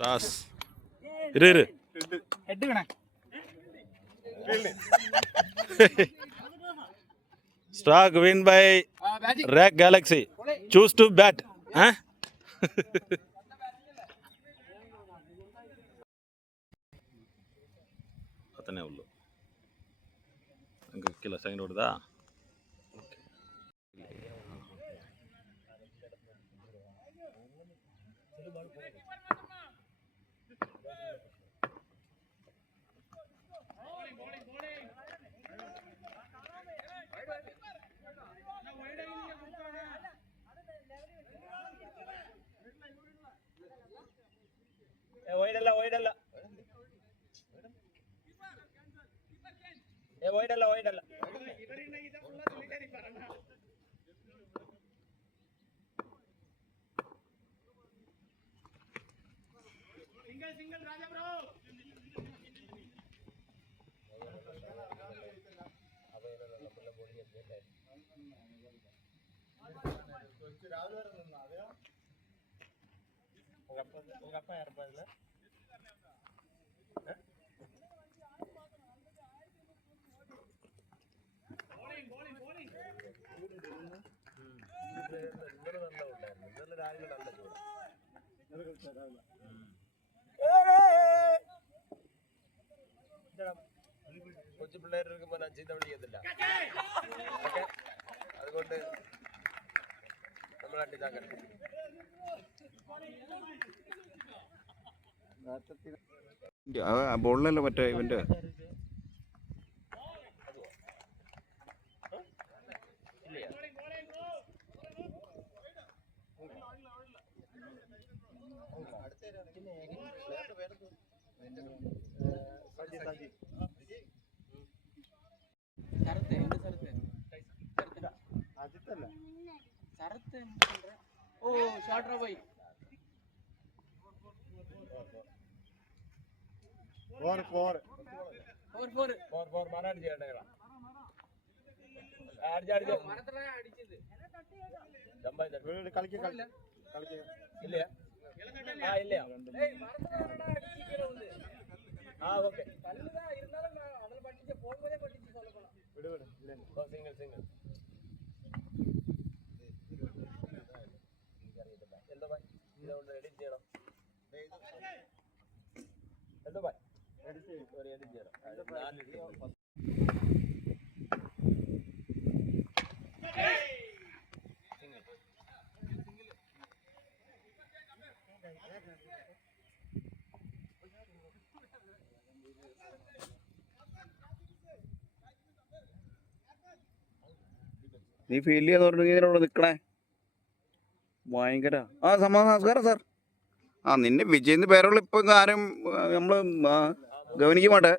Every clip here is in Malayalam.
டாஸ் இரு ஹெட் வேணா Stock win by Rack Galaxy. Choose to bat. Huh? అతనే ఉల్లు ఇంకా కిలో సెకండ్ కొడదా വൈഡല്ല സിംഗിൾ രാജ ബ്രോ உங்க அப்பா யாருப்பா இதுல കൊച്ചു പിള്ളേർ ഇരിക്കുമ്പോ ഞാൻ ചീത്ത വിളിക്കത്തില്ല അതുകൊണ്ട് നമ്മൾ അടിച്ചാക്കട്ടെ ബോളിലല്ല മറ്റേ ഇവന്റെ ഓ ഷോട്ട് പോയി നീ ഫീൽ ചെയ്യാന്ന് പറഞ്ഞെങ്കിൽ ഇവിടെ നിൽക്കണേ ഭയങ്കര നമസ്കാരം സാർ നിന്നെ വിജയ് പേരുള്ള ഇപ്പം ആരും നമ്മൾ ഗവനിക്കും മാട്ടെ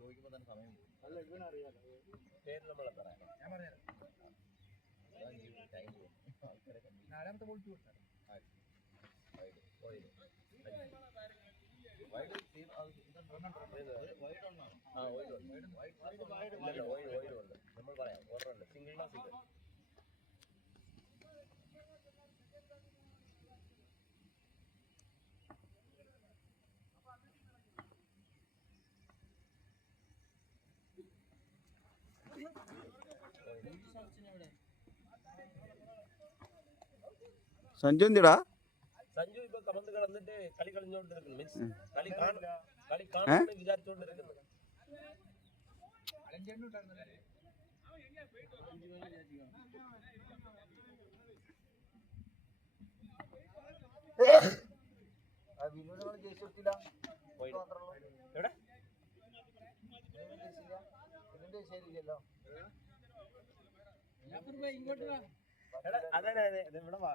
ചോദിക്കുമ്പോ തന്നെ സമയം പേര് നമ്മളെ പറയാം നാലാമത്തെ ബോൾ നമ്മൾ പറയാം ഓർഡറല്ല സിംഗിൾ സിംഗിൾ സഞ്ജു എന്തിടാ സഞ്ജു ഇപ്പൊ കമന്ന് കിടന്നിട്ട് കളി കളിഞ്ഞോണ്ടിരിക്കുന്നു മീൻസ് കളി കാണുന്നു വിചാരിച്ചോണ്ടിരിക്കുന്നു എവിടെ? എടാ, അതെ ഇവിടെ വാ.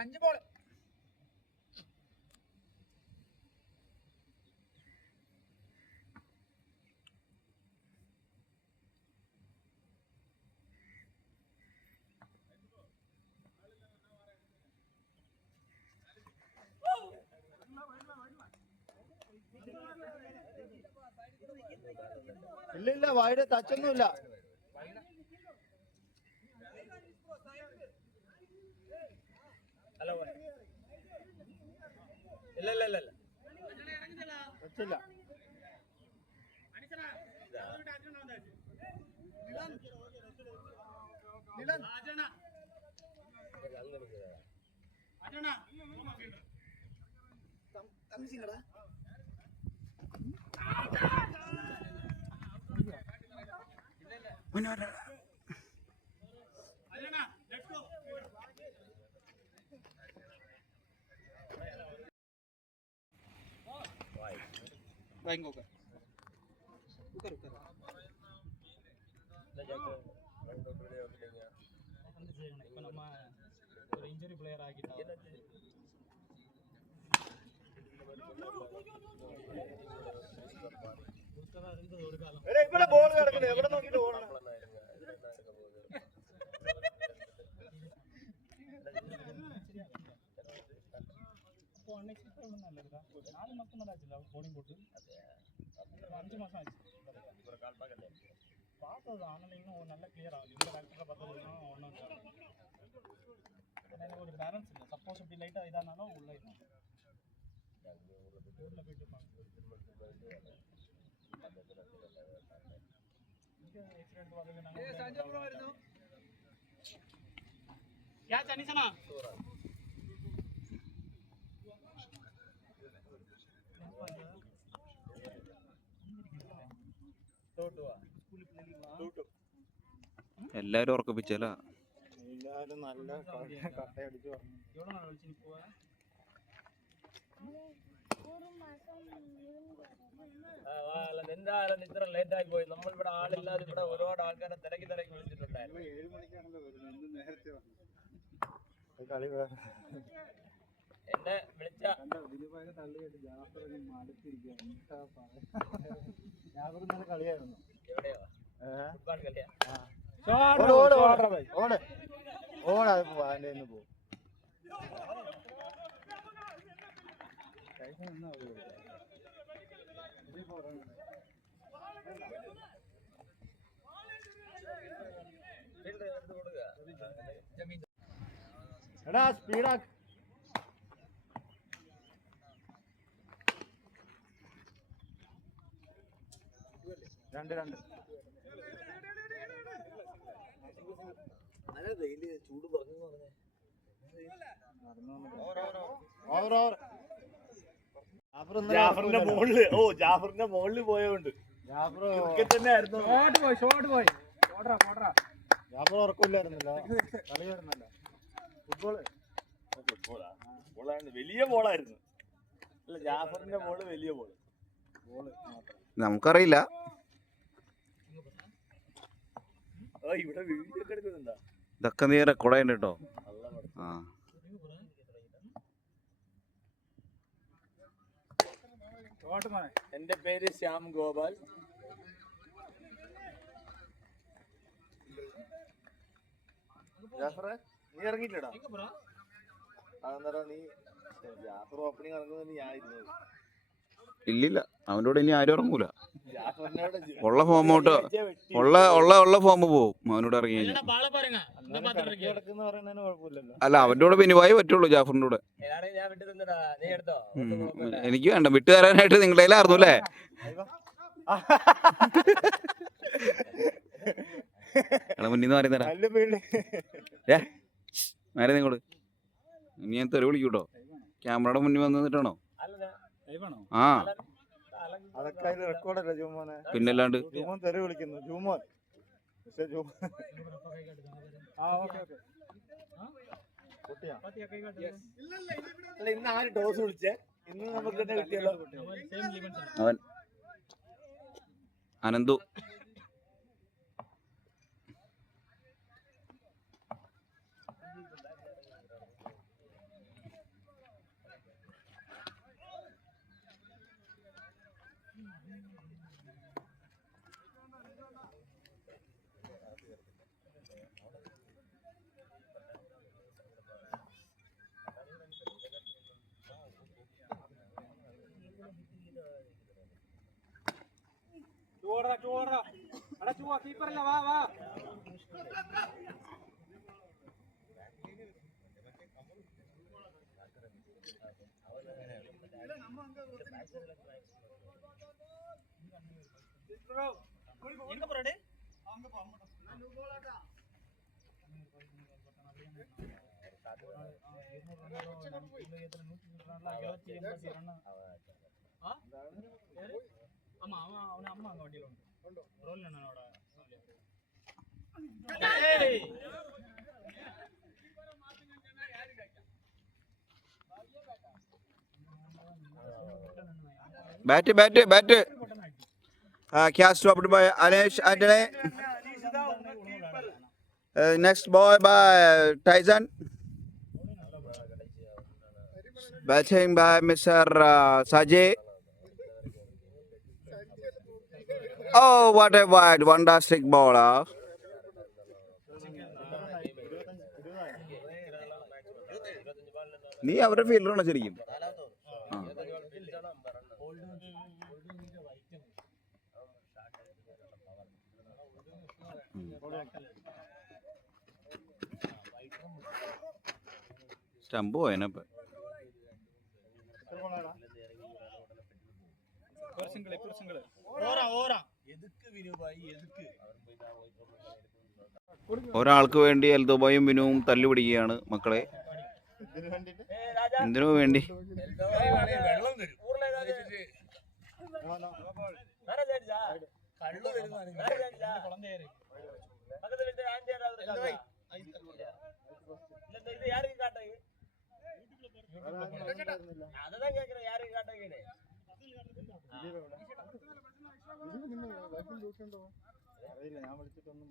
അഞ്ച് ബോൾ ഇല്ല വൈഡ് ടച്ചൊന്നുമില്ല. ഹലോ. ഇല്ല ടച്ചില്ല. ಇಂಜುರಿ ಪ್ಲೇಯರ್ ಆಗಿದ್ದ ഇവിടെ ബോൾ കിടക്കണേ, എവിടെ നോക്കിട്ട് ഓടണം. അപ്പോൾ അൺഎക്സ്പെക്റ്റഡ് ഒന്നും നല്ലതാ. 4 മാസം ആയിട്ടില്ല ബോളിംഗ് പോട്ട്. 5 മാസം ആയിട്ടില്ല. பார்த்தது ஆனால் இன்னும் நல்ல கிளியர் ஆகும். இந்த டாக்டரை பார்த்தது இன்னும் ஒன்றும் எனக்கு ஒரு பேலன்ஸ் இல்லை. சப்போஸ் இப்படி லைட்டாக இதானாலும் உள்ளே இருக்கும். ஊரில் போயிட்டு இங்கே ஆக்சிடென்ட் வந்தது நாங்கள் क्या चाहिए सना എല്ലാരും ഉറപ്പിച്ചല്ല. എല്ലാരും നല്ല കട്ടയടിച്ചു പറഞ്ഞു. എവിടെ നാളെ വിളിച്ചിട്ട് പോവാ? എന്തായാലും ഇത്ര ലേറ്റ് ആയി പോയി. നമ്മൾ ഇവിടെ ആളില്ലാതെ ഇവിടെ ഒരുപാട് ആൾക്കാരെ തിരക്കി വിളിച്ചിട്ടുണ്ടായിരുന്നു. 7 മണിക്കാണല്ലോ വരുന്നത്. ഇന്ന് നേരത്തെ വന്നു. കളി എന്നെ വിളിച്ച ദിലീപായ തള്ളിയായിട്ട് ജാഫർ മടുത്തിരിക്കുകയാണ്. ജാഫർ ഇന്നലെ കളിയായിരുന്നു. എവിടെയോ ഫുട്ബോൾ കളിയാ. എടാ സ്പീഡാക്ക്. രണ്ട് ചൂട് പറഞ്ഞു ജാഫറിന്റെ മുകളില് പോയോണ്ട് ജാഫർ ഉറക്കില്ലായിരുന്നല്ലോ. കളിയായിരുന്നല്ലോ. വലിയ ബോളായിരുന്നു. അല്ല, ജാഫറിന്റെ ബോള് വലിയ ബോള്. നമുക്കറിയില്ല. ഇവിടെ വീഡിയോ ഒക്കെ എടുക്കുന്നുണ്ടോ? ഇതൊക്കെ നീ റെക്കോർഡായിട്ട് കേട്ടോ. ആ എന്റെ പേര് ശ്യാം ഗോപാൽ. ജാഫറെ നീ ഇറങ്ങിയില്ലടാ. അതെന്താ നീ ജാഫർ ഓപ്പണിങ് ഇറങ്ങുന്ന ഞാൻ ഇരുന്നത്. ഇല്ലില്ല, അവൻ്റെ കൂടെ ഇനി ആരും ഇറങ്ങൂല. ജാഫറിനോട് ഉള്ള ഫോമോട്ട് ഉള്ള ഫോം പോവും അവനോട് ഇറങ്ങി കഴിഞ്ഞാൽ. അല്ല, അവൻ്റെ കൂടെ ബിനുവായി പറ്റുള്ളൂ. ജാഫറിന്റെ കൂടെ ഞാൻ വിട്ടു തന്നടാ, നീ എടുത്തോ. എനിക്ക് വേണ്ട, വിട്ടു തരാനായിട്ട് നിങ്ങളുടെ കയ്യിലായിരുന്നു അല്ലേ? എടാ മുന്നിന്ന് മാറി തരാം. മാറി നിങ്ങളോട് ഇനി ഞാൻ തെറി വിളിക്കൂട്ടോ. ക്യാമറയുടെ മുന്നിൽ വന്ന് നിന്നിട്ടാണോ? അല്ല ലൈവാണോ? ആ അതൊക്കെ അതിൽ റെക്കോർഡല്ലേ ജൂമോനെ? പിന്നല്ലാണ്ട്. ജൂമോൻ തെറി വിളിക്കുന്നു ജൂമോൻ. പക്ഷെ ജൂമോൻ ആ ഓക്കെ ഓക്കെ. കുട്ടിയാ. പാത്തിയ കൈ കാട്ട്. അല്ല ഇന്ന് ആര് ടോസ് വിളിച്ചേ? ഇന്ന് നമുക്ക് തന്നെ കിട്ടിയല്ലോ. Same limit. അവൻ അനന്തു. ചൂടറ അടാ ചൂവാ കീപ്പറല്ല വാ വാ. எங்க போறடே? அங்க போ அங்க. நான் போலாடா. 200 ரன் ஆமா அவன் அம்மா அங்க வண்டியில உண்டு ரோல் அண்ணனோட. Bat catch dropped by Anish Antony. Next ball by Tyson. Batting by Mr. Sajay. Oh, what a wide, fantastic ball. നീ അവരുടെ ഫീൽഡറാണോ ശരിക്കും? സ്റ്റമ്പ് പോയനപ്പ. ഒരാൾക്ക് വേണ്ടി എൽദോബായും വിനുവും തല്ലുപിടിക്കുകയാണ് മക്കളെ. എന്തിനു വേണ്ടി? அதுதான் கேக்குறேன் யாருக்கு காட்டீங்க? അറിയില്ല, ഞാൻ വിളിച്ചിട്ടൊന്നും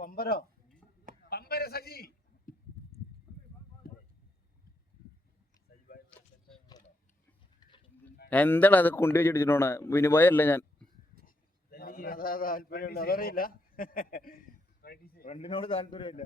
പമ്പരോ പമ്പര സജി എന്താണ് അത് കൊണ്ടു വെച്ചിടിച്ചിട്ടോണ? വിനുബോയ് അല്ല ഞാൻ. താല്പര്യമില്ല, അതറിയില്ല. ഫ്രണ്ടിനോട് താല്പര്യമില്ല.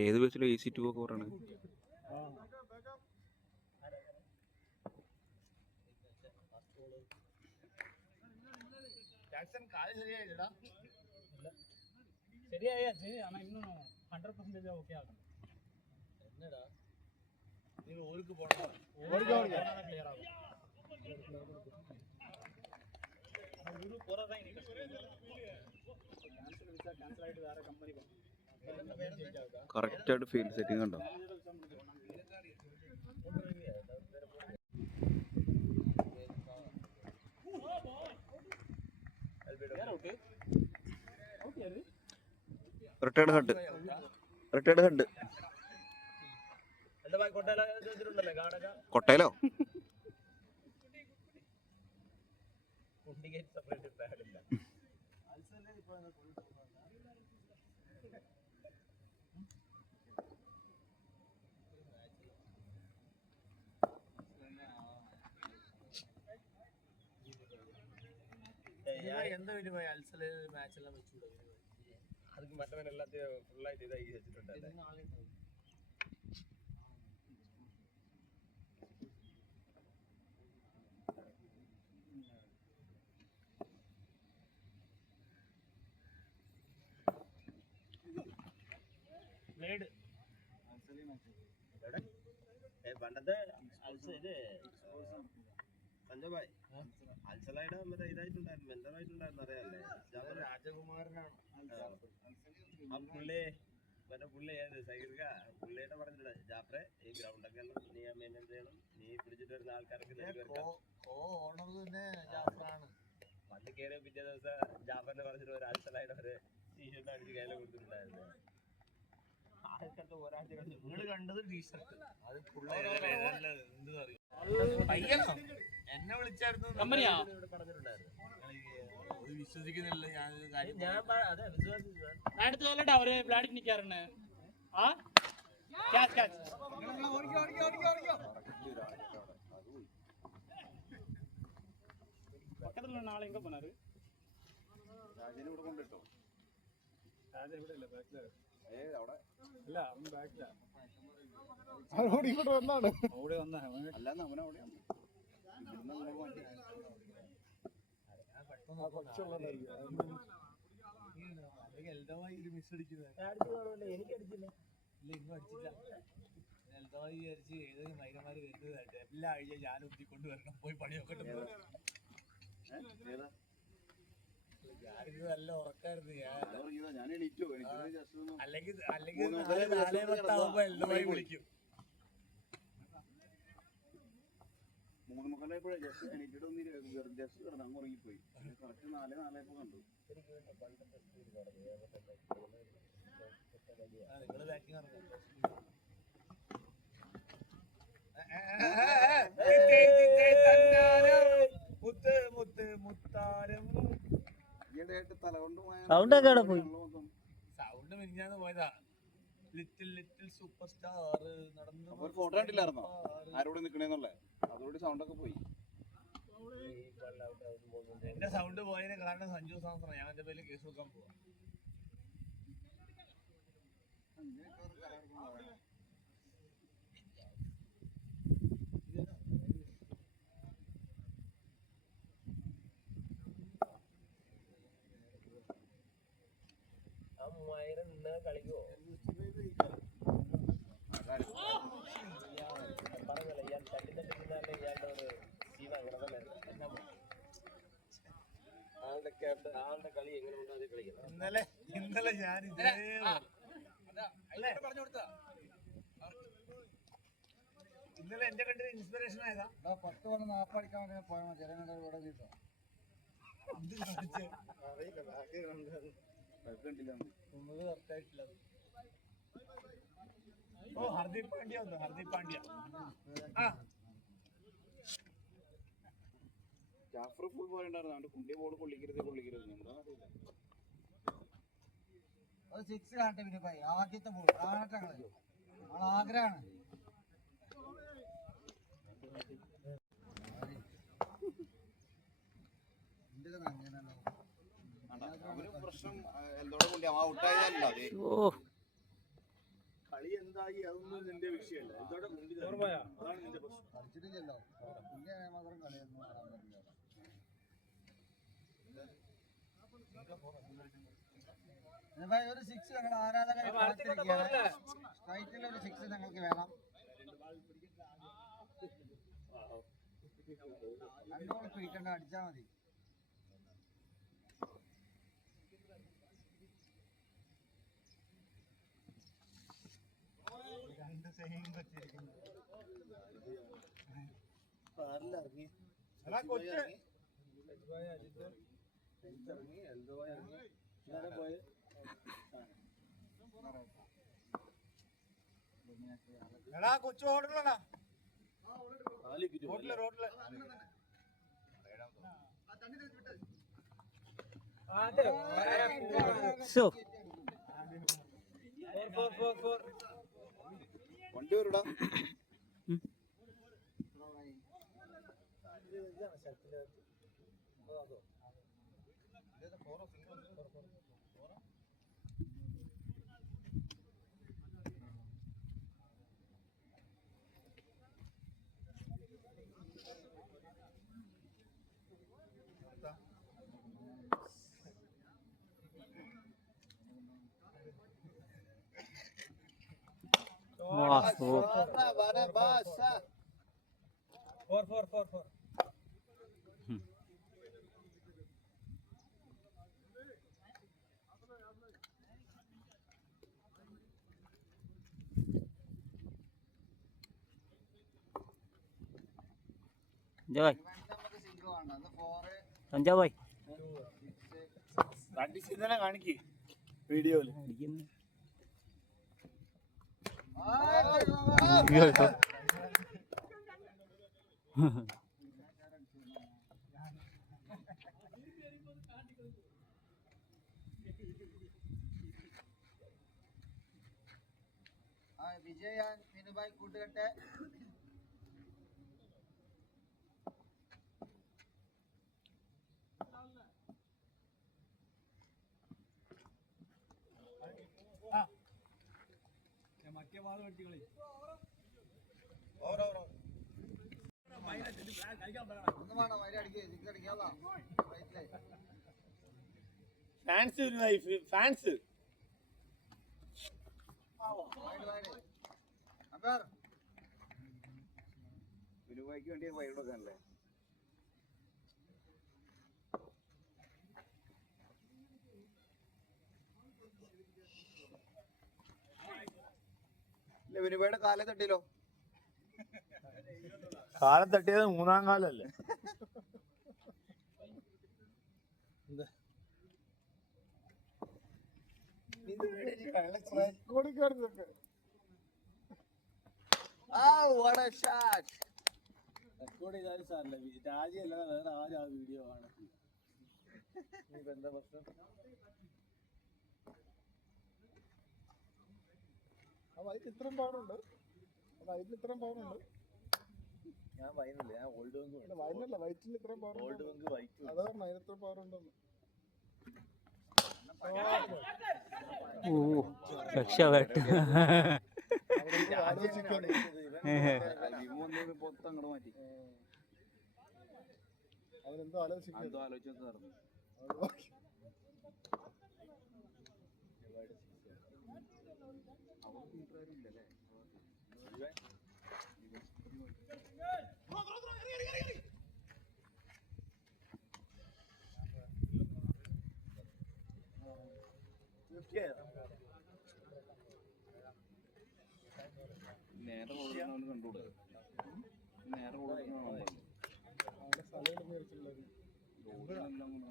ഏത് ബസ്സിലും AC2 ഒക്കെ പറയണേ. ശരിയായാச்சு ஆனா இன்னும் 100% ஓகே ஆகும். என்னடா நீங்க ஊருக்கு போறோம் கிளியர் ஆகும். ஊருக்கு போறதா இன்னைக்கு கேன்சல் ஆயிட்டு வேற கம்பெனி போறோம். കറക്റ്റ് ആയിട്ട് ഫീൽഡ് സെറ്റിംഗ് ഉണ്ടോ? റിട്ടയർഡ് ഹെഡ് കൊട്ടയിലോ? എന്താ വേണ്ടി പോയി അൽസല് മാച്ചെല്ലാം വെച്ചുകൂടെ அதுக்கு மற்றவன் எல்லாத்தையும் ஃபுல்லாக இதாகி வச்சுட்டு ബ്ലേഡ് പണ്ടത്തെ ഇത് സഞ്ജയ് അൽസലായിട്ട് മറ്റേ ഇതായിട്ടുണ്ടായിരുന്നു ബന്ധമായിട്ടുണ്ടായിരുന്നു അറിയാല്ലേ രാജകുമാരനാണ് ആ പുള്ളി മറ്റേ പുള്ളി ഏത് സൈർക പുള്ളിയുടെ പറഞ്ഞിട്ടുണ്ട് ജാഫറെ ഈ ഗ്രൗണ്ടൊക്കെ നീ മെയിൻറ്റെയിൻ ചെയ്യണം നീ പിടിച്ചിട്ട് വരുന്ന ആൾക്കാരൊക്കെ ഓണർ തന്നെ ജാഫറാണ് പണ്ട് കയറിയ പിറ്റേ ദിവസം ജാഫറിനെ പറഞ്ഞിട്ട് ഒരു അൽസലായിട്ട് ഒരു ടീഷർട്ട് അടിച്ച് കയ്യിൽ കൊടുത്തിട്ടുണ്ടായിരുന്നു ആൾക്കാർക്ക് ഒരാഴ്ച നിങ്ങൾ കണ്ടത് ടീഷർട്ട് അത് പയ്യനോ എന്നെ വിളിച്ചായിരുന്നു കമ്പനിയാ പറഞ്ഞിട്ടുണ്ടായിരുന്നു വിശ്വസിക്കുന്നില്ല ഞാൻ കാര്യം അതെ വിശ്വാസിച്ചു நான் எடுத்து சொல்லட்டா அவரு விளையாடிட்டு நிக்காருன்னு ஆ கேட்ச் கேட்ச் பக்கத்துல நாளை எங்க போனாரு രാജനെ ഇവിടെ കൊണ്ടിട്ടോ ராஜா ഇവിടെ இல்ல ബാക്കില അവിടെ இல்ல அவன் ബാക്കില അവരോട് ഇങ്ങോട്ട് വന്നാണ് അവിടെ വന്നാ അല്ലാന്ന് അവനവിടെയാണ് ഇവിടുന്ന് അങ്ങോട്ട് മാറ്റി മിസ് അടിക്കുന്നത് എനിക്കടിച്ചില്ല ഇല്ല ഇന്നും അടിച്ചില്ല ലളിതമായി വിചാരിച്ച് ഏതൊരു മൈരന്മാര് വരുന്നതായിട്ട് എല്ലാ ആഴ്ച ഞാൻ ഒത്തിക്കൊണ്ട് വരണം പോയി പണി നോക്കട്ടെ ഞാനിത് നല്ല ഉറക്കായിരുന്നു ഞാൻ എണീറ്റോ അല്ലെങ്കിൽ 4:10 ലളിതമായി വിളിക്കും 3:45 ജസ്റ്റ് എണീറ്റിട്ട് ഒന്ന് ജസ്റ്റ് കിടന്ന് അങ്ങ് ഉറങ്ങിപ്പോയി കറക്റ്റ് 4:04 കണ്ടു നിങ്ങള് ബാക്കിങ് ഇറങ്ങും മുത്ത് മുത്ത് മുത്താരം ഈയിടെയായിട്ട് തലകൊണ്ട് സൗണ്ട് മിനിഞ്ഞാന്ന് പോയതാ ലിറ്റിൽ ലിറ്റിൽ സൂപ്പർ സ്റ്റാർ നടന്നു ഒരു ഫോട്ടോ കണ്ടില്ലായിരുന്നോ ആരോട് നിക്കണേന്നുള്ളേ അതോടെ സൗണ്ട് ഒക്കെ പോയി എന്റെ സൗണ്ട് പോയതിന് കാരണം സഞ്ജു സാംസണ ഞാൻ എന്റെ പേരിൽ കേസ് വെക്കാൻ പോവാ ആ 3000 ഇന്ന് കളിക്കുവോ പറഞ്ഞല്ലോ ഇയാൾ തട്ടിത്തട്ടിക്കുന്നതല്ലേ ഇയാളുടെ ഒരു ജീവ അങ്ങനെ ആളുടെ കളി എങ്ങനെ ഉണ്ടോ അത് കളിക്കണം ഇന്നലെ ഞാൻ ഇതേ ഇന്നലെ എന്റെ കണ്ടത് ഇൻസ്പിറേഷൻ ആയതാ 10 വന്ന് നാപ്പടിക്കാൻ പോയാൽ ജനങ്ങളുടെ ഇവിടെ കിട്ടും ഓ ഹർദീപ് പാണ്ഡ്യ വന്നു ഹർദീപ് പാണ്ഡ്യ ജാഫർ ഫുൾ പോലെ ഉണ്ടായിരുന്നു അവന്റെ പുള്ളിയ ബോൾ കൊള്ളിക്കരുത് എന്താ അറിയില്ല അത് 6 കാണട്ടെ പിന്നെ പോയി ആദ്യത്തെ ബോൾ കാണട്ടെ ആഗ്രഹമാണ് അവന് പ്രശ്നം എന്തോടെ കൊണ്ട് ഔട്ടായതല്ല അതെ കളി എന്തായി അതൊന്നും നിന്റെ വിഷയമല്ല എന്തോടെ അതാണ് നിന്റെ പ്രശ്നം കളിച്ചിട്ടില്ലല്ലോ പിന്നെ മാത്രം കളിയൊന്നും കാണാൻ പറ്റില്ല ഒരു 6 ഞങ്ങൾ ആരാധകരെ സ്ട്രൈറ്റിൽ ഒരു 6 ഞങ്ങൾക്ക് വേണം രണ്ടോളം പിടിക്കണ്ട അടിച്ചാൽ മതി രണ്ട് സെയിം വെച്ചിരിക്കുന്നു എടാ കൊച്ചു ഓടണ റോഡില് വണ്ടി വരൂടാ 4. നമുക്ക് സിംഗിൾ വേണ്ട അത് 4 പഞ്ചാബായി പ്രാക്ടീസ് ചെയ്യുന്നതിനെ കാണിക്ക് വീഡിയോയില്. വിജയ് മിനുഭായ് കൂട്ടുകെട്ടെ. മറ്റേ വാദം അടിച്ചുകളി. ഒന്നും വേണ്ട, വരി അടിക്കുക, സിക്സ് അടിക്കാമല്ലോ. ഫാൻസ് വിനുവായിക്ക് വേണ്ടി വൈഡ് കൊടുക്കാനല്ലേ? ഇല്ല, വിനുവായുടെ കാലേ തട്ടിയല്ലോ. കാലം തട്ടിയത് 3-ാം കാലല്ലേ? what a shot. റെക്കോർഡ് ചെയ്താലും സാറില്ല, രാജ്യമല്ലാതെ വേറെ ആരും ആ വീഡിയോ കാണും. എന്താ പ്രശ്നം? ഇത്രയും പവറുണ്ട്, ഇത്രയും പവറുണ്ട്. ഞാൻ വൈകുന്നില്ല, ഞാൻ ഓൾഡ് ബങ്ക് വൈനല്ല, വൈറ്റിൽ ഇത്രയും പവർ. ഓൾഡ് ബങ്ക് വൈറ്റ് അതാണ് അതിനിത്ര പവർ ഉണ്ടെന്ന്. രക്ഷപ്പെട്ടു. പൊത്തങ്ങോട്ട് മാറ്റി അവനെന്തോ ആലോചിക്കുന്നത്. എന്തോ ആലോചിച്ച് നടന്നു. നേരെ കൊടുക്കുന്ന കണ്ടുകൂടെ? നേരെ കൊടുക്കുന്ന അവന്റെ സ്ഥലം മേടിച്ചിട്ടുള്ളത്. എല്ലാം കൊണ്ട്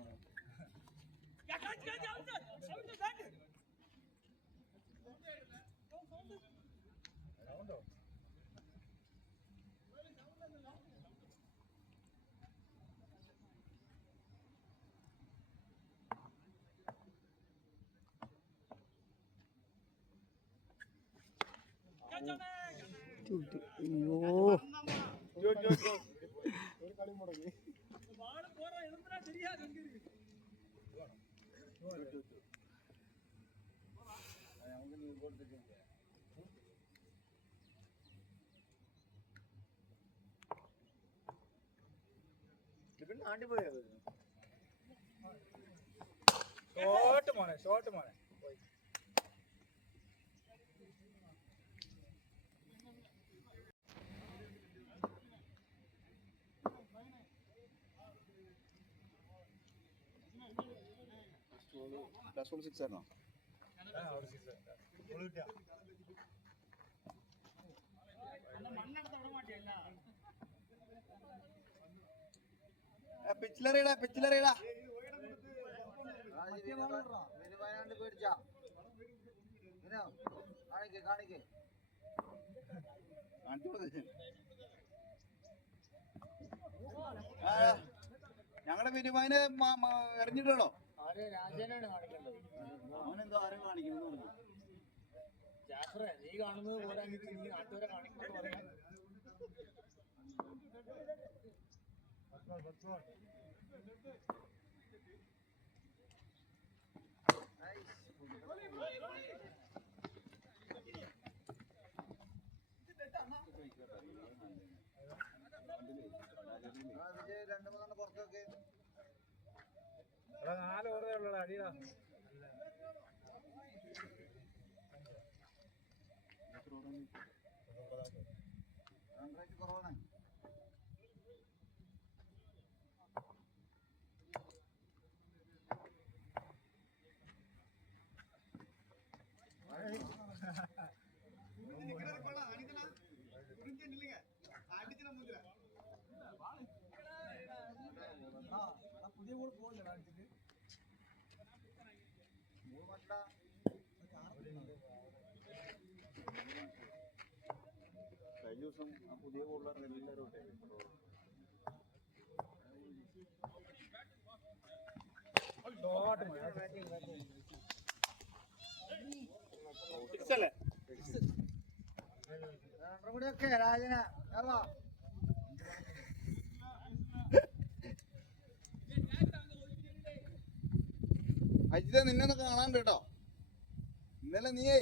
അയ്യോ ഒരു കളി മുടങ്ങി. ഷോട്ട് മോനെ. ലാസ്റ്റ് ബോൾ 6 ആണോ? പിച്ചിലറിയടാ, പിച്ചിലറിയടാ. മിനുഭായാണ്ട് പേടിച്ചാ. കാണിക്കേ കാണിക്കേ. ഞങ്ങളുടെ മിനുമാനെ എറിഞ്ഞിട്ടോ? രാജനാണ് കാണിക്കേണ്ടത്. അവനെന്തോ ആരും കാണിക്കുന്നു പറഞ്ഞു. ജാഫറെ, നീ കാണുന്നത് പോലെ നീ നാട്ടുകാരെ കാണിക്കുന്നു പറയാം. വിജയ് 2-3 പുറത്തൊക്കെ. 4 ഓവറേ ഉള്ളൂ അടിയാ. റൺ റേറ്റ് കുറവാണ്. പുതിയ ബോൾ പോകല്ലേ കാണിച്ചിട്ട് കഴിഞ്ഞ ദിവസം ആ പുതിയ ബോളർ എല്ലാവരും കൂടിയൊക്കെ രാജന അജിത നിന്നെ ഒന്ന് കാണാണ്ട് കേട്ടോ. ഇന്നലെ നീയേ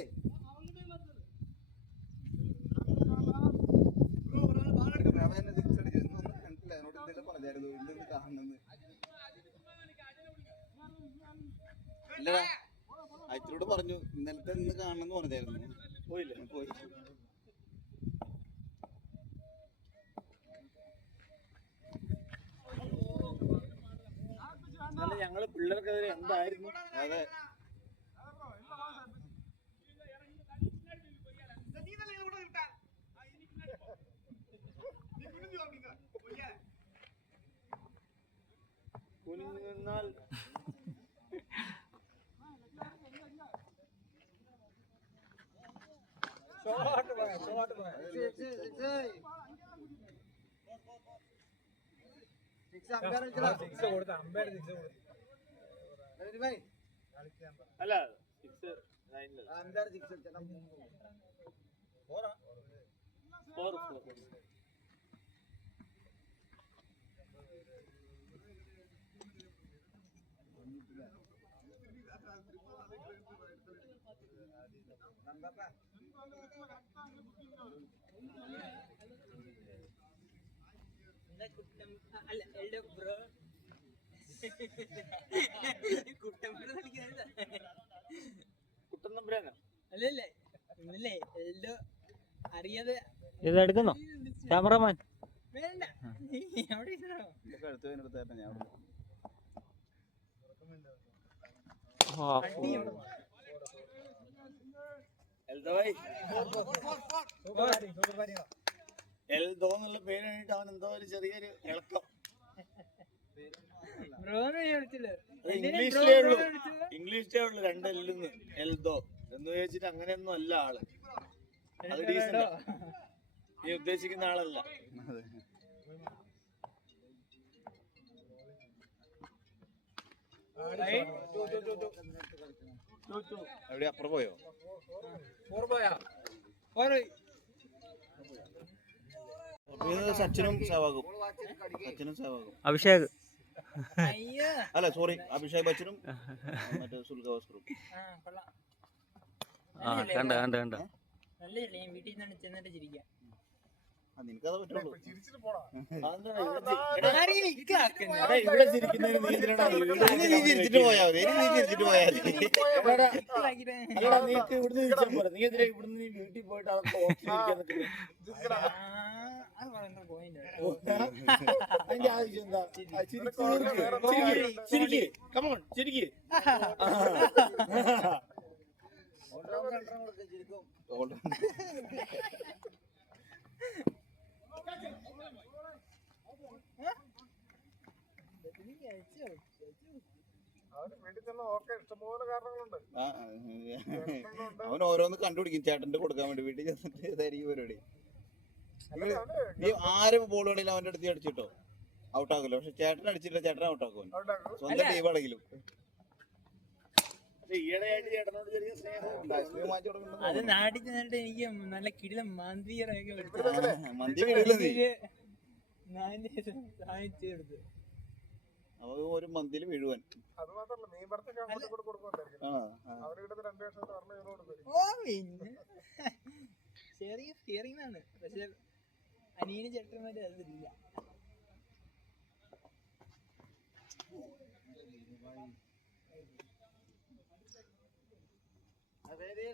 അവൻ എന്നെ തിരിച്ചടിച്ചു. ഇന്നൊന്നും കണ്ടില്ല. എന്നോട് ഇന്നലെ പറഞ്ഞായിരുന്നു ഇന്നൊന്ന് കാണണമെന്ന്. ഇല്ലടാ അജിനോട് പറഞ്ഞു ഇന്നലത്തെ ഇന്ന് കാണണമെന്ന് പറഞ്ഞായിരുന്നു. പോയില്ല. പോയി. ഞങ്ങള് പിള്ളേർക്കെതിരെ എന്തായിരുന്നു? അതെ കുനിഞ്ഞാൽ അല്ല അറിയാതെ ഇതെടുക്കുന്നോ ക്യാമറമാൻ? കഴുത്ത് വേനെടുത്തായിരുന്നു ഞാൻ. എൽദോ എന്നുള്ള പേര് കഴിഞ്ഞിട്ട് അവൻ എന്തോ ഒരു ചെറിയൊരു ഇളക്കം. ഇംഗ്ലീഷിലേ ഉള്ളൂ, ഇംഗ്ലീഷിലേ ഉള്ളൂ രണ്ടെല്ലെന്ന്. എൽദോ എന്ന് ചോദിച്ചിട്ട് അങ്ങനെയൊന്നും അല്ല ആള്. അത് ഡീസന്റ്. നീ ഉദ്ദേശിക്കുന്ന ആളല്ല. എവിടെ അപ്പുറം പോയോ? സച്ചിനും സേവാകും. സച്ചിനും സേവാകും. അഭിഷേക് അല്ല സോറി, അഭിഷേക് ബച്ചനും മറ്റേ സുൽഗ ഭാസ്കറും. കണ്ട വീട്ടിൽ നിന്നാണ് ചെന്നിട്ട് ചിരിക്കാം. നിനക്കത് പറ്റുള്ളൂ. ഇവിടെ ചിരിക്കുന്നതിന് നീ എന്തിനാടാ നീ ചിരിച്ചിട്ട് പോയാ മതി. നീ ചിരിച്ചിട്ട് പോയാൽ മതി. അല്ലടാ നീക്ക് ഇവിടുന്ന് ചിരിച്ചാൽ പോരെ. നീ എതിരെ ഇവിടുന്ന് നീ വീട്ടിൽ പോയിട്ട് അതൊക്കെ ഓർത്തിരിക്കാൻ അതിന്റെ ആവശ്യം എന്താ? ചിരിക്ക്, കമോൺ ചിരിക്ക്. അവൻ ഓരോന്ന് കണ്ടുപിടിക്കും ചേട്ടന്റെ കൊടുക്കാൻ വേണ്ടി. വീട്ടിൽ ചെന്നിട്ട് ഇതായിരിക്കും പരിപാടി. നീ ആരും ബോൾ കളിയിൽ അവന്റെ അടുത്ത് അടിച്ചിട്ടോ ഔട്ടാക്കില്ല. പക്ഷെ ചേട്ടൻ അടിച്ചില്ല, ചേട്ടൻ ഔട്ടാക്കും. സ്വന്തം ടീം ആണെങ്കിലും ഈയിടെയായിട്ട് ചേട്ടനോട് ചെറിയ സ്നേഹം. അത് നാട്ടിൽ ചെന്നിട്ട് എനിക്ക് നല്ല കിടിലം മന്തിയൊക്കെ മന്തി കിടില്ല. എടുത്തു. അവ ഒരു മന്തിയിൽ വീഴുവാൻ. ചെറിയ സ്റ്റിയറിംഗ് ആണ്. പക്ഷെ അനിയന് ചേട്ടന്മാര് അതില്ല.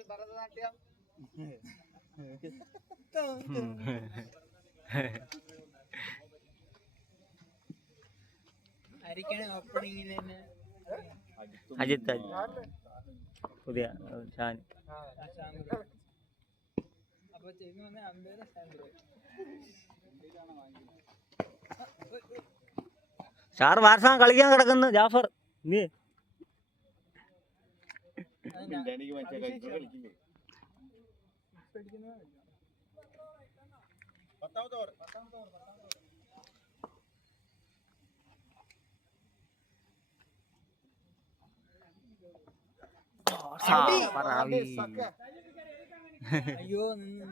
ഭരതനാട്യം ആയിരിക്കാണ് ഓപ്പണിങ്ങിൽ തന്നെ അജിത്ത് പുതിയ ഷാൻ. അപ്പൊ ചെയ്യുന്ന പറഞ്ഞാൽ അമ്പേരെ സാൻഡ്രോ. ഷാർ വാർസാൻ കളിക്കാൻ കിടക്കുന്നു ജാഫർ. നീ എനിക്ക് മറ്റേ കളിക്കില്ലേ? അയ്യോ നിന്ന്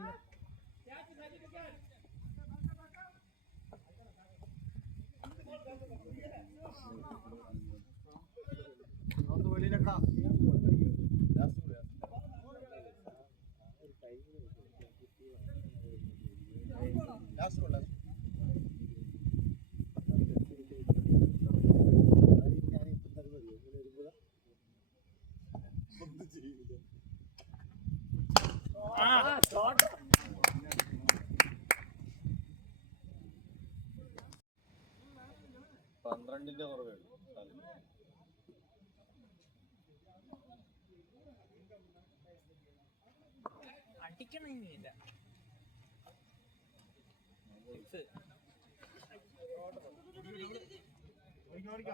പന്ത്രണ്ടിന്റെ കുറവേ ഉള്ളൂ. അടിക്കണില്ല.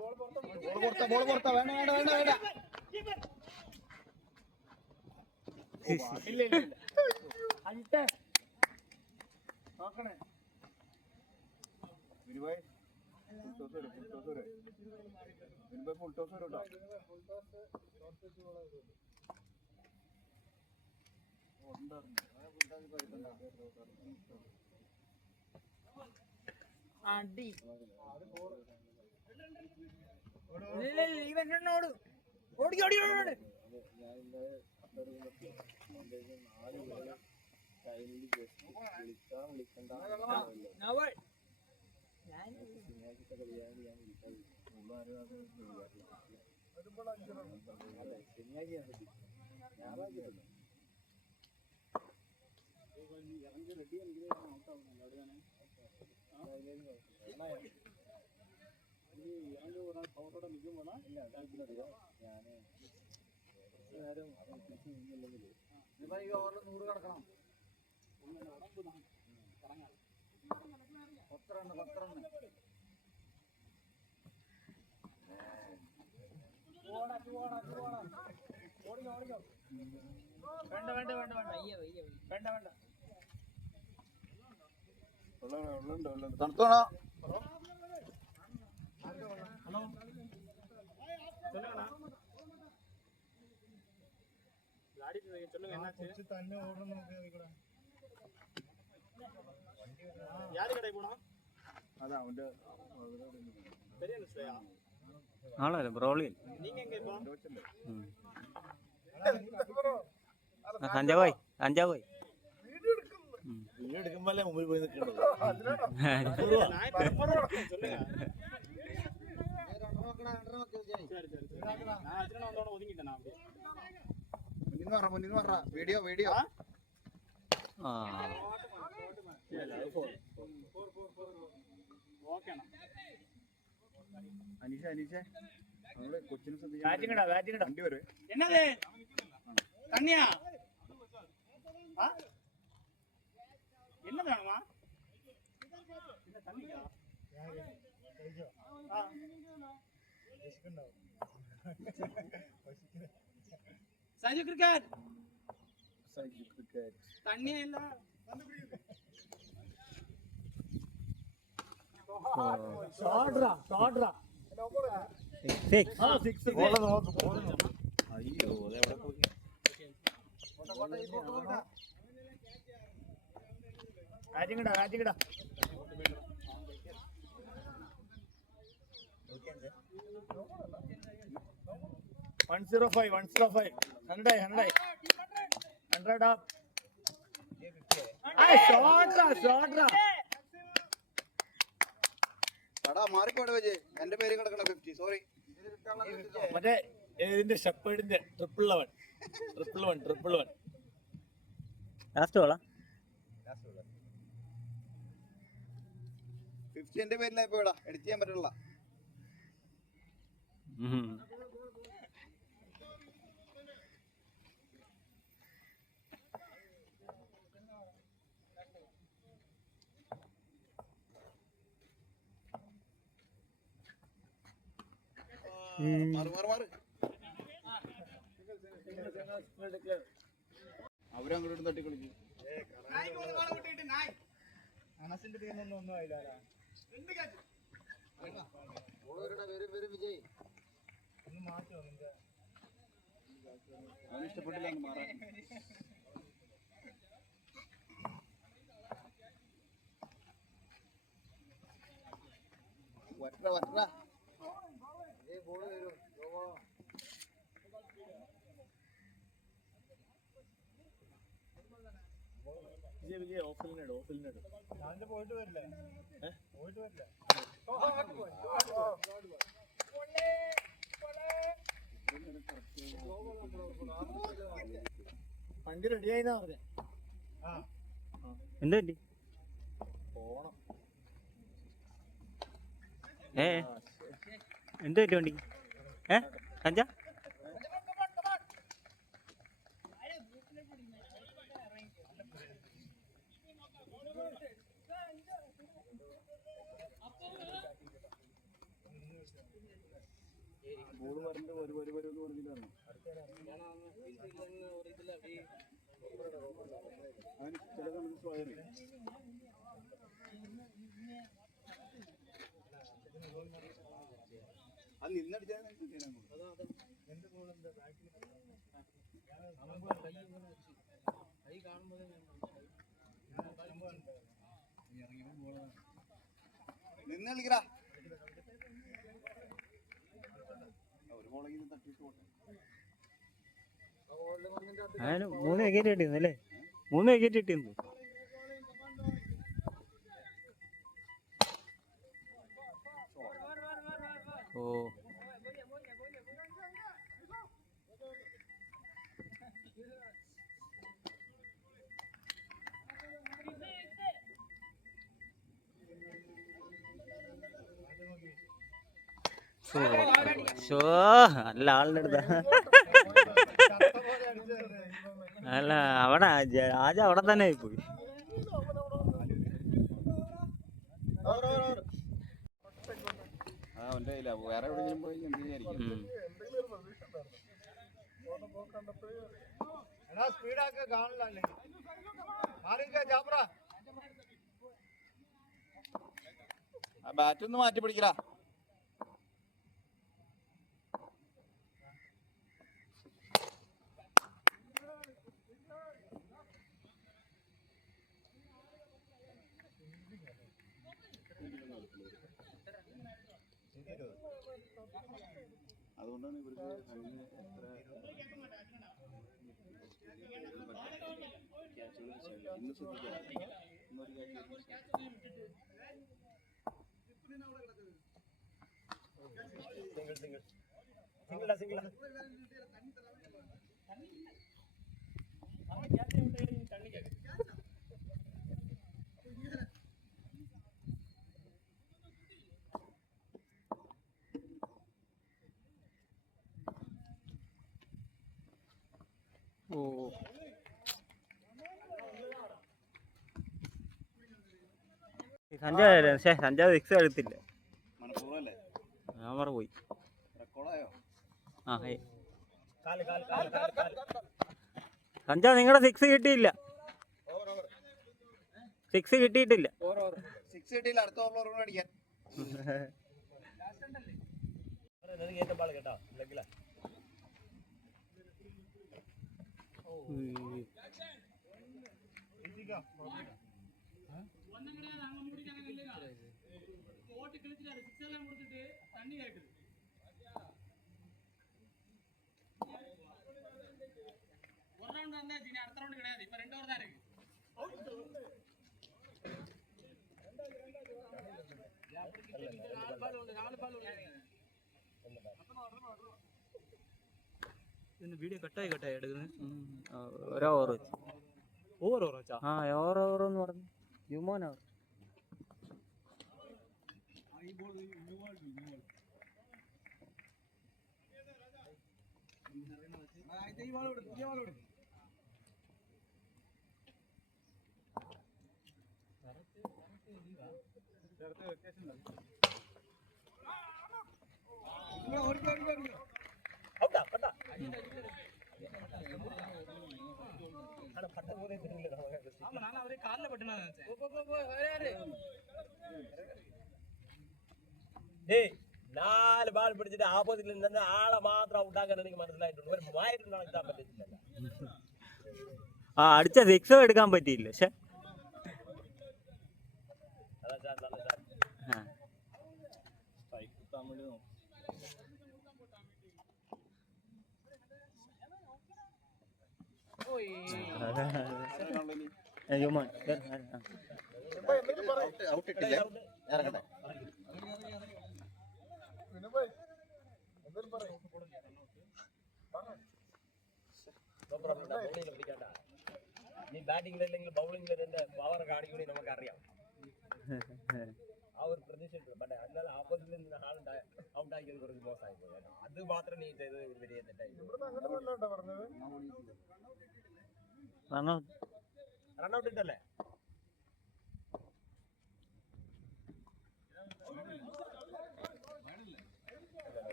ബോൾ പുറത്താ. വേണ്ട വേണ്ട വേണ്ട വേണ്ട. ഇല്ല ഇല്ല ഇല്ല അഞ്ച് നോക്കണേ. വിനുഭായ് ഫുൾ ടോസ് വരും. വിനുഭായ് ഫുൾ ടോസ് വരും കേട്ടോ. അടി ഇവനോട് ഓടി ഓടി ഓടി നവൾ ഈ ഓവറിൽ 100 കിടക്കണം. 10 റണ്ണ് 10 റണ്ണ്. വേണ്ട വേണ്ട വേണ്ട വേണ്ട വയ്യ വയ്യ വേണ്ട വേണ്ട. തണുത്തോണോ? ഹലോ சொல்லுங்கண்ணா. விளையாடிட்டு இருக்கீங்க, சொல்லுங்க என்னாச்சு? തന്നെ ഓടണം. யாரு கடை போனா? അതാ അവന്റെ பெரிய மிஸ்டேயா? ആണല്ലോ ബ്രോളി. நீங்க எங்க இப்போ? അഞ്ചാവായി അഞ്ചാവായി. വീഡിയോ എടുക്കുമ്പോഴല്ലേ മുമ്പിൽ പോയി നിൽക്കുന്നത്. நான் இப்போ சொல்லுங்க. சரி சரி சரி. நான் அர்ஜுனா வந்தோட ஒதுங்கிட்டேன் நான் அப்படியே. മുന്നിന്ന് പറ വീഡിയോ വീഡിയോ. ആ ஓகேண்ணா. അനീഷേ നമ്മള് കൊച്ചിനെ ബാറ്റിംഗടാ ബാറ്റിംഗടാ. വണ്ടി വരെ என்னது தண்ணியா? என்ன வேணுமா? என்ன தண்ணிக்கா? சஜு கிரிக்கெட் தண்ணியே இல்ல. ஷாட்ரா ஷாட்ரா. അയ്യോ അതെവിടെ പോയി? ബാറ്റിംഗടാ ബാറ്റിംഗടാ. 105 105 100 up. Ay ഷോട്ട്രാ. എടാ മാറിപ്പോടെ വെച്ച് എന്റെ പേര് കിടക്കണ 50. സോറി. മറ്റേ ഇതിന്റെ ഷെപ്പേർഡിന്റെ ട്രിപ്പിൾ 11. ലാസ്റ്റ് വേള 50 എന്റെ പേരിലായി പോയടാ, എഡിറ്റ് ചെയ്യാൻ പറ്റില്ല. അവരങ്ങോട്ടും തട്ടി കളിക്കും. അനസിന്റെ ടീമൊന്നും ഒന്നും ആയില്ല. ഒന്ന് മാറ്റി വന്നില്ല. അവന് ഇഷ്ടപ്പെട്ടില്ല അങ്ങ് മാറാൻ. വറ്റ ബോള് വരും. ഞാനിത് പോയിട്ട് വരില്ല. പോയിട്ട് വരില്ല. വണ്ടി റെഡി ആയിന്നാ പറഞ്ഞേ. എന്താ പറ്റി? പോണം. എന്താ പറ്റി വണ്ടിക്ക്? കഞ്ചാ ബോള് പറഞ്ഞിട്ട് ഒരു പറഞ്ഞിട്ടാണ് അവന് ചില സമയത്ത് സ്വാധീനം. അത് നിന്നടിച്ചാൽ നിന്ന് കളിക്കടാ. ഒരു ബോളെങ്കിലും തട്ടിട്ട് പോട്ടെ. അതിന് 3 വിക്കറ്റ് കിട്ടിയിരുന്നു അല്ലേ? 3 വിക്കറ്റ് കിട്ടിയിരുന്നു. ഓ നല്ല ആളിൻ്റെ അടുത്ത. അല്ല അവിടെ ആജ അവിടെ തന്നെ ആയിപ്പോയി. അവന്റെ കയ്യിലാ. വേറെ എവിടെയെങ്കിലും പോയി എന്ത് വിചാരിക്കും. സ്പീഡാക്ക കാണില്ല. അല്ലെങ്കിൽ മാറിക്ക ജാബ്ര. ആ ബാറ്റ് ഒന്ന് മാറ്റി പിടിക്കടാ. അതുകൊണ്ടാണ് ഇവർക്ക് കഴിഞ്ഞ എത്ര ക്യാച്ചുകൾ ഇന്ന് ശ്രദ്ധിക്കാറ്. ഇന്നൊരു ഓ സഞ്ജയ് 6 എടുത്തില്ല. മനഃപൂർവ്വമല്ലേ? ഞാൻ മറ പോയി. റെക്കോർഡായോ? ആ സഞ്ജയ് നിങ്ങളുടെ 6 കിട്ടിയില്ല. 6 കിട്ടിയിട്ടില്ല. 6 കിട്ടിയില്ല. അടുത്ത ഓവർ കൂടെ അടിക്കാൻ. വീഡിയോ കട്ടായി എടുക്കുന്നത്. ഒരു ഓവർ വെച്ച്. ഓവർ വെച്ചാ? ആ ഓവർ എന്ന് പറഞ്ഞു. യുമോൻ അവർ ഏയ് 4 ബാൾ പിടിച്ചിട്ട് ആപ്പോസിറ്റിൽ നിന്ന് ആളെ മാത്രം ഔട്ടാക്കാൻ എനിക്ക് മനസ്സിലായിട്ടുണ്ട്. ഒരു മായിട്ട് നടത്താൻ പറ്റത്തില്ല. ആ അടിച്ച സിക്സോ എടുക്കാൻ പറ്റിയില്ല. പക്ഷെ ഔട്ട് ഇട്ടില്ലേ ഇറങ്ങട്ടെ. നീ ബാറ്റിംഗിൽ അല്ലെങ്കിൽ ബൗളിംഗിൽ എന്റെ പവർ കാണിക്കണേ നമുക്കറിയാം. ആ ഒരു പ്രതീക്ഷ ഉണ്ട്. പക്ഷേ എന്നാൽ ആപ്പോസിറ്റിൽ നിന്ന് ആളുണ്ടായ ഔട്ടാക്കിയത് കുറച്ച് മോശമായി പോയി. അത് മാത്രം നീ ചെയ്തത് ഒരു വലിയ തെറ്റായി. റൺഔട്ട് ഇട്ടല്ലേ?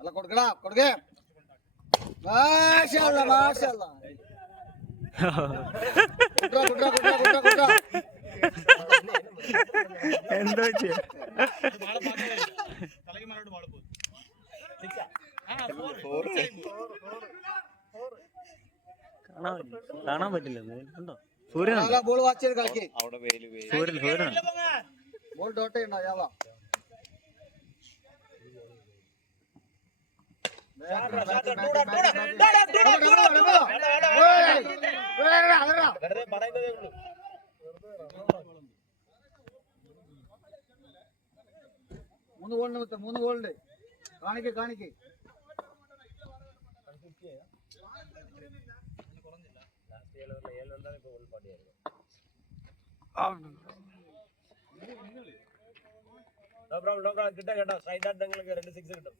അല്ല കൊടുക്കടാ കൊടുക്കേ. മാഷാഅല്ലാ മാഷാഅല്ലാ. കുട്രാ കുട്രാ കുട്രാ കുട്രാ കുട്രാ. എന്തോ കാണാൻ പറ്റില്ല. ഉണ്ടോ സൂര്യൻ? ബോൾ വാച്ച് ചെയ്ത് കളിക്കേ. അവിടെ വെയില് സൂര്യൻ ബോൾ ഡോട്ട് ചെയ്യണ്ട യാളാ. വെറുതെ പറയുന്നതേ ഉള്ളൂ. മൂന്ന് ഗോളുണ്ട്. കാണിക്ക് കാണിക്ക്. കിട്ടാ കേട്ടോ. സ്ട്രൈറ്റ് ആയിട്ട് നിങ്ങൾക്ക് 2 6 കിട്ടും.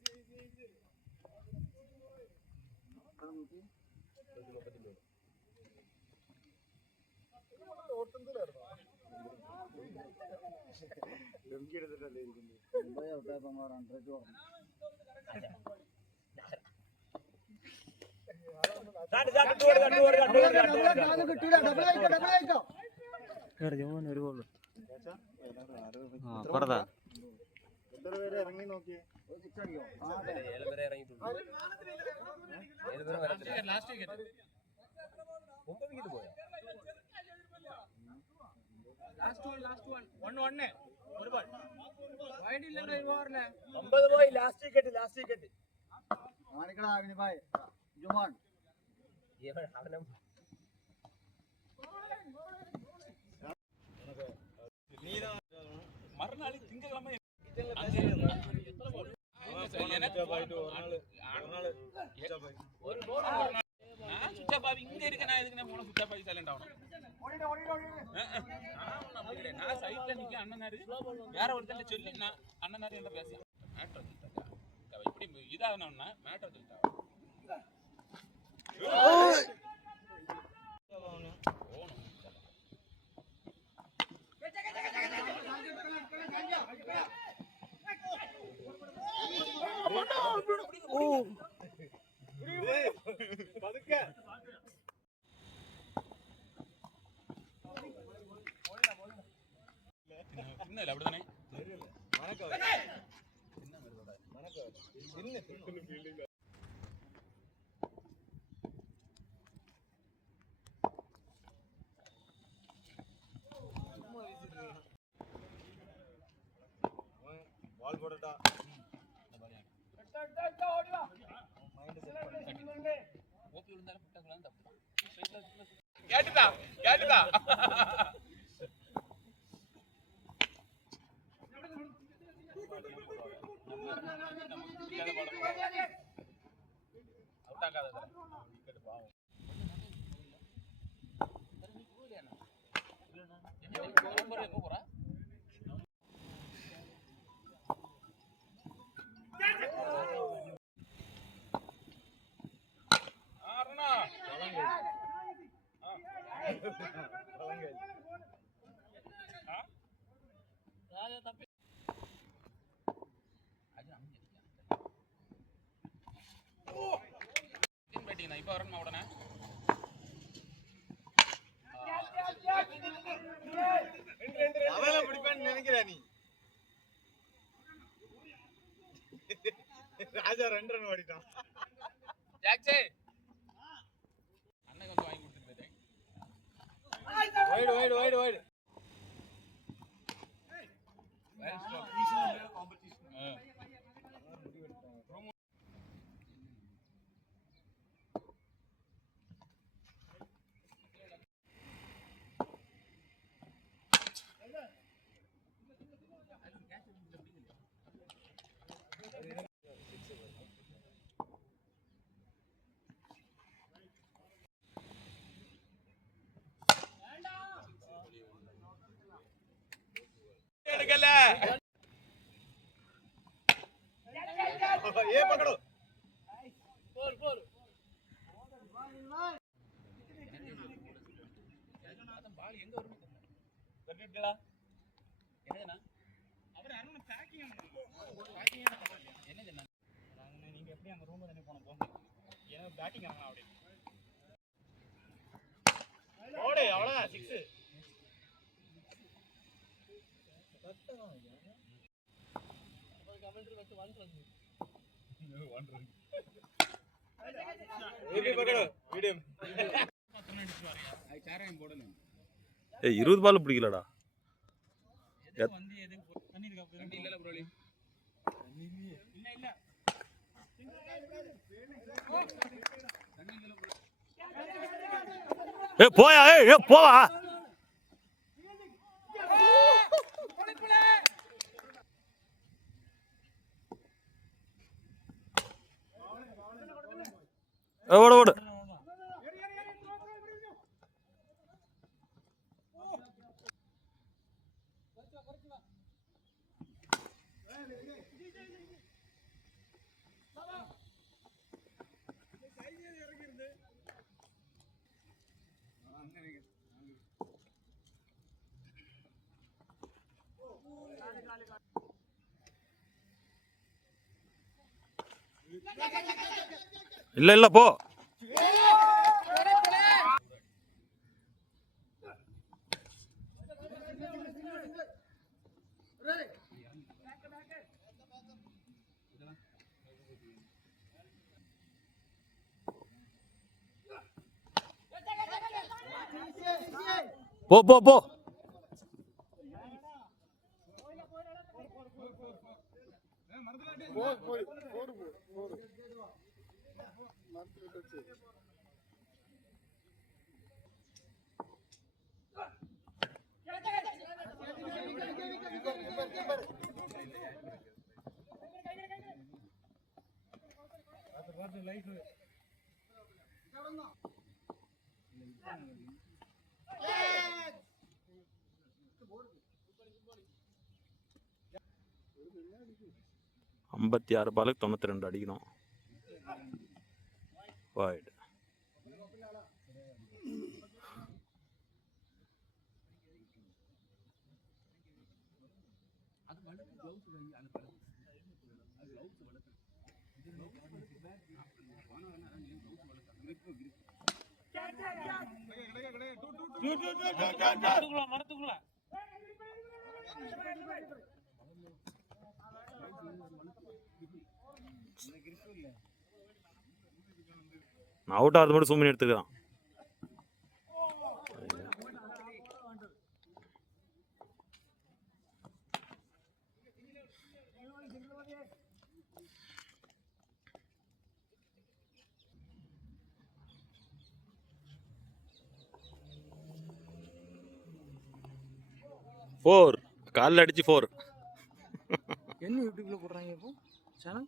ഒരു ഗോൾ അപ്പുറത്താ. ഇറങ്ങി നോക്കിയേ. 7 വരെ ഇറങ്ങിയിട്ടുണ്ട്. 7 വരെ വരത്തില്ല. 9 വിക്കറ്റ് പോയോ? ലാസ്റ്റ് വൺ ഒരു ബോൾ വൈഡ് ഇല്ലല്ലോ ഈ ഓവറിലെ. 9 പോയി. ലാസ്റ്റ് വിക്കറ്റ് കാണിക്കടാ വിനിഭായ്. ജുമാൻ അവനും மறுநாள் திங்கக்கிழமை நான் சுவிட்ச் ஆஃப் ஆகி இங்க இருக்க. நான் எதுக்கு போன சுவிட்ச் ஆஃப் ஆகி சைலண்ட் ஆகணும்? நான் சைட்ல நிக்க அண்ணனாரு வேற ஒருத்தன் சொல்லி நான் அண்ணனாரு என்ன பேச மேட்டர் இப்படி இதாகணும்னா மேட்டர் சொல்லிட்டா ഇന്നല്ല അവിടെ തന്നെ பால் போடட்டா. இப்போ வரணுமா உடனே அவளை பிடிப்பான்னு நினைக்கிறா நீ. ராஜா 2 ரன் ஓடிட்டான். ஜாக்ஸே அண்ணன் கொஞ்சம் வாங்கி கொடுத்துட்டு போயிட்டேன். வைடு. எடுக்கல ये पकड़ो. பால் எங்க வருமே தெரியல. என்னதுண்ணா அவர் அருண் பேக்கிங் என்னதுண்ணா நீங்க எப்படி அங்க ரூம்ல தானே போங்க ஏன்னா பேட்டிங் ஆகணும் அப்படி ஓடு அவ்வளவுதான் 6. ஏய் 20 பால் பிடிக்கலடா. வந்து எது தண்ணி இருக்கா தண்ணி இல்லல ப்ரோலி இல்ல ஏய் போயா ஏய் போவா. ஓடு. இல்ல போ. போ. ஐம்பத்தி 6 பாலுக்கு 92 அடிக்கணும். வைட். மரத்துக்குள்ள அவுட் ஆகிறது மட்டும் சூம் பண்ணி எடுத்துக்கலாம். ஃபோர் காலில் அடிச்சு 4. என்ன யூடியூப்ல போடுறாங்க இப்போ சேனல்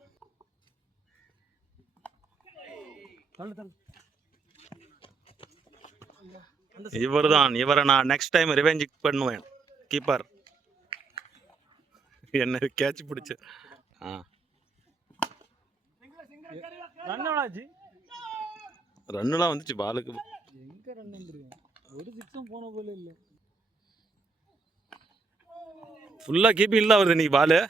இவரை நான் நெக்ஸ்ட் டைம் ரிவெஞ்ச் பண்ணுவேன். கீப்பர் என்ன கேட்ச் பிடிச்சு. ரன்னுலாம் வந்துச்சு பாலுக்கு. எங்க ரன் வந்துருக்கேன், ஒரு சிக்ஸும் போன போல இல்லை. ஃபுல்லா கீப்பிங் தான் வருது இன்னைக்கு ball.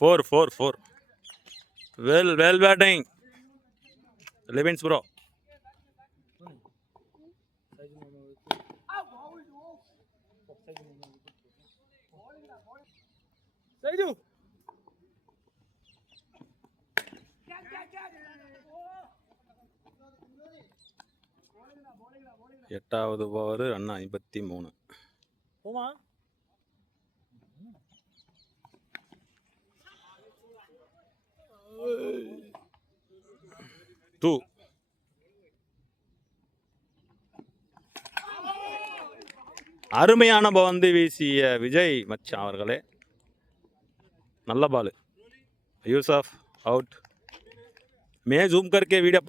Four. Well batting. Levins bro. எட்டாவது ஓவர் ரன் 53. போமா 2. அருமையான பந்து வீசிய விஜய் மச்சான் அவர்களே. நல்ல பால். யூசப் அவுட். मैं जूम करके वीडियो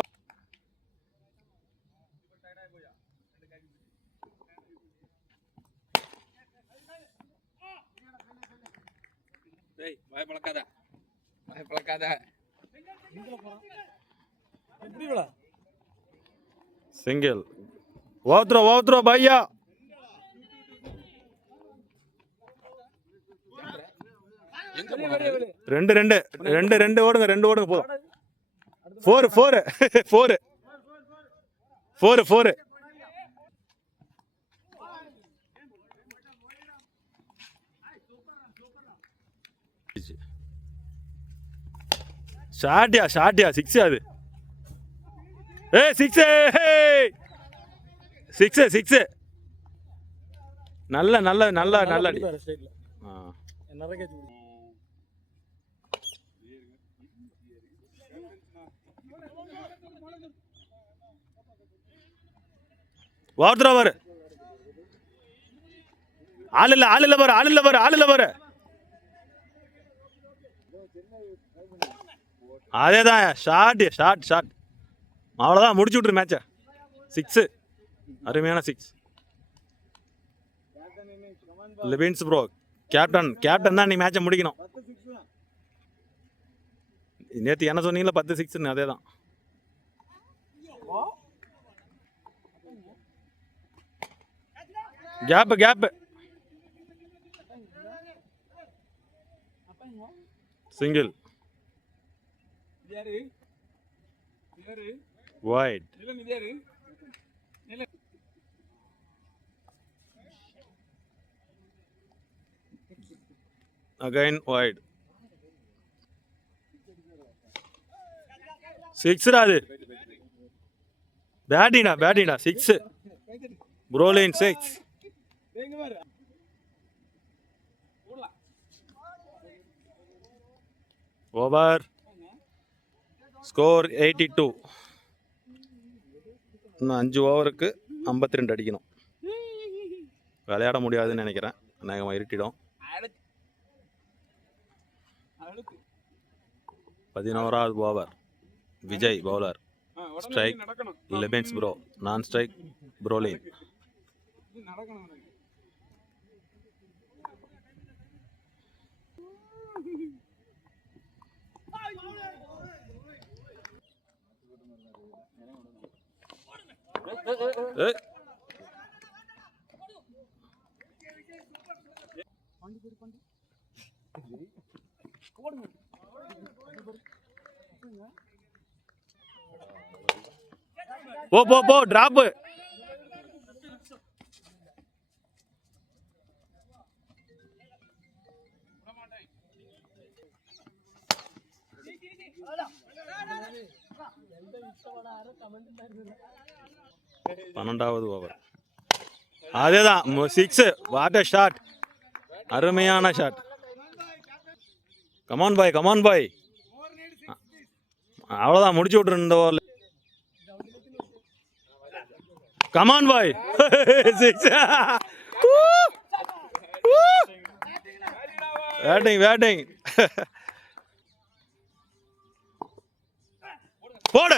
सिंगल. वावत्रो भैया. ரெண்டு ஓடுங்க போதும். 4. ஷாட்டியா 6 அது. 6 நல்ல அடி. வாவத்ரோவர். ஆளில்ல பாரு. அதேதான் ஷாட். அவ்வளோதான், முடிச்சு விட்டுரு மேட்சை. 6. அருமையான 6. லெவின்ஸ் ப்ரோ கேப்டன் தான் நீ மேட்சை முடிக்கணும். நேற்று என்ன சொன்னீங்களா 10 6ன்னு, அதே தான். Gap single. wide. Again wide. 6 ராது. பேட்டிங்கடா 6. Brolin 6. ஓவர். ஸ்கோர் 82. இன்னும் 5 ஓவருக்கு 52 அடிக்கணும். விளையாட முடியாதுன்னு நினைக்கிறேன், அநேகமாக இருட்டிடும். 11வது ஓவர். விஜய் பவுலர். ஸ்ட்ரைக் லெவின்ஸ் ப்ரோ. நான் ஸ்ட்ரைக் ப்ரோலின். போ டிராப். பன்னெண்டாவது ஓவர். அதேதான் 6. What a shot. அருமையான ஷாட். Come on boy. அவ்வளோதான், முடிச்சு விட்டுரு இந்த ஓவரில். கமான் பாய். 6. பேட்டிங் போடு.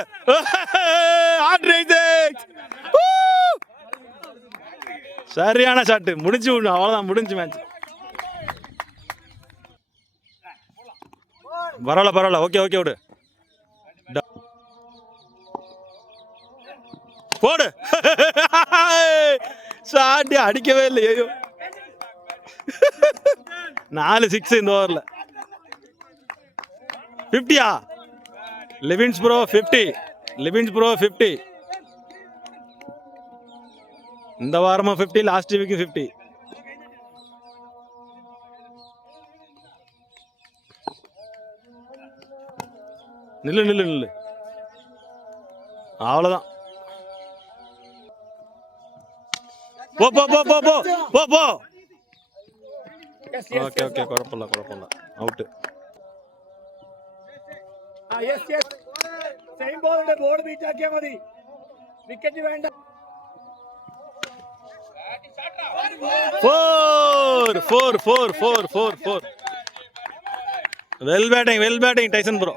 சரியான ஷாட். முடிஞ்சு அவ்வளவுதான், முடிஞ்சு மேட்ச். பரவாயில்ல. ஓகே விடு. போடு. ஷாட் அடிக்கவே இல்லை. ஐயோ 4 6 இந்த ஓவர்ல. 50யா? லிவின்ஸ் ப்ரோ 50. இந்த வாரமும் 50, லாஸ்ட் வீக்கும் 50. நில்லு. அவ்வளவுதான். போ. ஓகே குழப்பம் அவுட். സെയിം ബോളിന്റെ ബോൾ ബീറ്റ് ആക്കിയാൽ മതി. വിക്കറ്റ് വേണ്ട. 4. Well batting Tyson bro.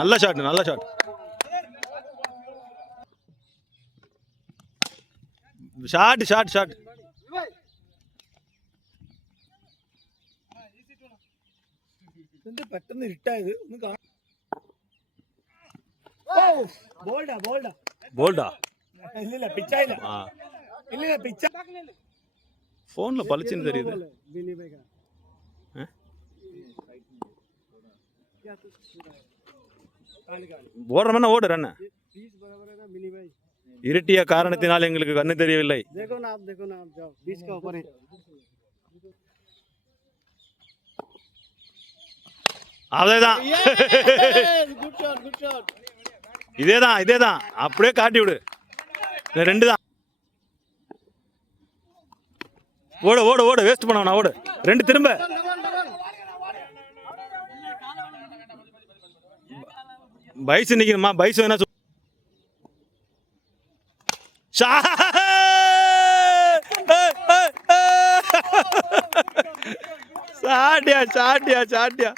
നല്ല ഷോട്ട്. ഷാട്ട്. പെട്ടെന്ന് ഇരുട്ടായത് ഒന്ന് കാണാം. ബോൾഡാ? ഇല്ലില്ല, പിച്ചായില്ല. ഇല്ലില്ല, പിച്ച. ഫോണില് പളിച്ചെന്ന് தெரியுது. ஓடுறோம்னா ஓடு ரன். இருட்டிய காரணத்தினால் எங்களுக்கு கண்ணு தெரியவில்லை. அதேதான். இதேதான் அப்படியே காட்டி விடு. 2 தான். ஓடு வேஸ்ட் பண்ண வேணாம். ஓடு 2 திரும்ப. பைஸ் நிக்கணுமா? பைஸ் வேணா சாட்டியா.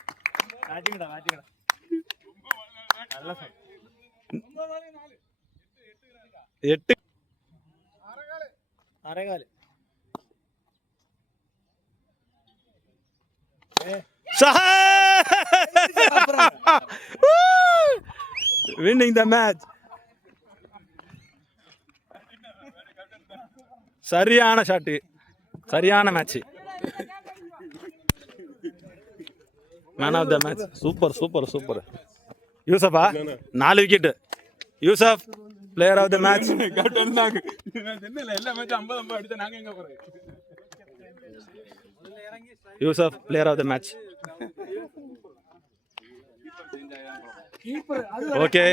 8 അരകാല്. winning the match. சரியான ஷாட், சரியான match. Man of the match. Super. யூசஃபா 4 wicket. Yusuf player of the match. Yusuf player of the match. Okay.